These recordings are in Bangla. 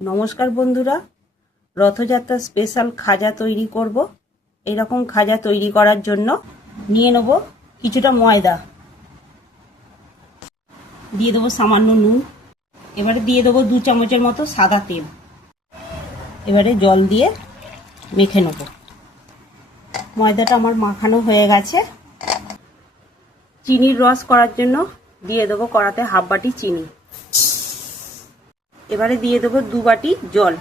নমস্কার বন্ধুরা, রথযাত্রা স্পেশাল খাজা তৈরি করব। এরকম খাজা তৈরি করার জন্য নিয়ে নেব কিছুটা ময়দা, দিয়ে দেবো সামান্য নুন, এবারে দিয়ে দেবো 2 চামচের মতো সাদা তেল, এবারে জল দিয়ে মেখে নেব। ময়দাটা আমার মাখানো হয়ে গেছে। চিনির রস করার জন্য দিয়ে দেবো কড়াতে হাফ বাটি চিনি, এবারে দিয়ে দেবো 2 বাটি জল,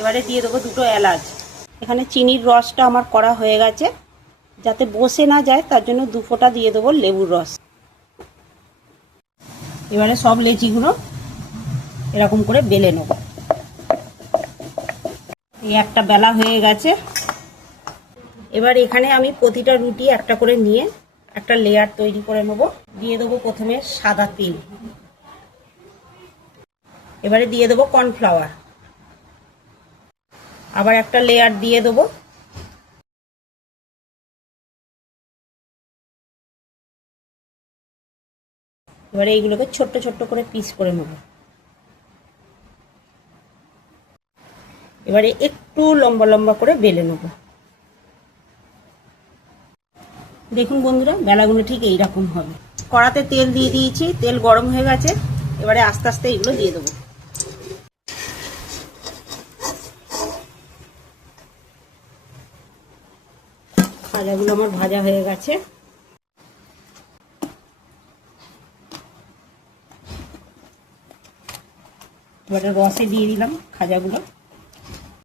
এবারে দিয়ে দেবো 2টো এলাচ। এখানে চিনির রসটা আমার করা হয়ে গেছে, যাতে বসে না যায় তার জন্য 2 ফোঁটা দিয়ে দেবো লেবুর রস। এবারে সব লেচিগুলো এরকম করে বেলে নেব। এই একটা বেলা হয়ে গেছে। এবার এখানে আমি প্রতিটা রুটি একটা করে নিয়ে একটা লেয়ার তৈরি করে নেব। দিয়ে দেবো প্রথমে সাদা তেল, এবারে দিয়ে দেবো কর্নফ্লাওয়ার, আবার একটা লেয়ার দিয়ে দেবো, এবারে এইগুলোকে ছোট্ট ছোট্ট করে পিস করে নেব। এবারে একটু লম্বা লম্বা করে বেলে নেব। দেখুন বন্ধুরা, বেলাগুলো ঠিক এইরকম হবে। কড়াতে তেল দিয়ে দিয়েছি, তেল গরম হয়ে গেছে। এবারে আস্তে আস্তে এগুলো দিয়ে দেবো। খাজাগুলো আমার ভাজা হয়ে গেছে। এবারে রসে দিয়ে দিলাম খাজাগুলো।